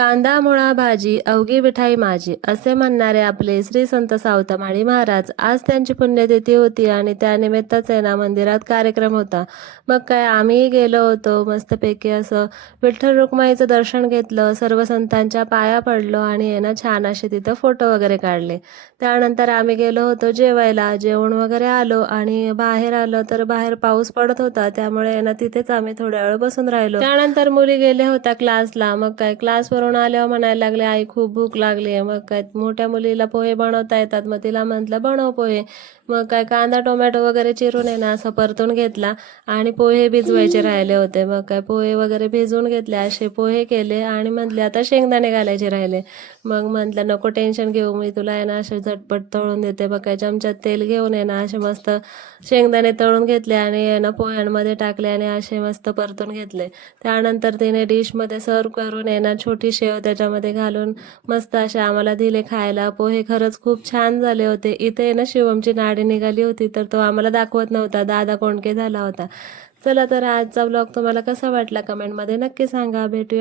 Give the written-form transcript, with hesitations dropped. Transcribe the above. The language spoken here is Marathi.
कांदा मुळा भाजी अवघी मिठाई माझी असे म्हणणारे आपले श्री संत सावतामाळी महाराज आज त्यांची पुण्यतिथी होती आणि त्यानिमित्तच आहे ना मंदिरात कार्यक्रम होता. मग काय आम्हीही गेलो होतो. मस्तपैकी असं विठ्ठल रुक्माईचं दर्शन घेतलं, सर्व संतांच्या पाया पडलो आणि आहे ना छान असे तिथं फोटो वगैरे काढले. त्यानंतर आम्ही गेलो होतो जेवायला. जेवण वगैरे आलो आणि बाहेर आलो तर बाहेर पाऊस पडत होता, त्यामुळे आहे ना तिथेच आम्ही थोड्या वेळ बसून राहिलो. त्यानंतर मुली गेल्या होत्या क्लासला. मग काय क्लासवरून आल्यावर म्हणायला लागले आई खूप भूक लागली आहे. मग काय मोठ्या मुलीला पोहे बनवता येतात, मग तिला म्हटलं बनव पोहे. मग काय कांदा टोमॅटो वगैरे चिरून आहे ना असं परतून घेतला आणि पोहे भिजवायचे राहिले होते. मग काय पोहे वगैरे भिजवून घेतले, असे पोहे केले आणि म्हटले आता शेंगदाणे घालायचे राहिले. मग म्हटलं नको टेन्शन घेऊ, मी तुला आहे ना असे झटपट तळून देते. मग काय चमच्यात तेल घेऊन आहे ना असे मस्त शेंगदाणे तळून घेतले आणि आहे ना पोह्यांमध्ये टाकले आणि असे मस्त परतून घेतले. त्यानंतर तिने डिशमध्ये सर्व करून आहे ना छोटी शेव त्याच्यामध्ये घालून मस्त असे आम्हाला दिले खायला. पोहे खरंच खूप छान झाले होते. इथे ना शिवमची नाडी निघाली होती तर तो आम्हाला दाखवत नव्हता, दादा कोंडके झाला होता. चला तर आजचा ब्लॉग तुम्हाला कसा वाटला कमेंटमध्ये नक्की सांगा. भेटूया.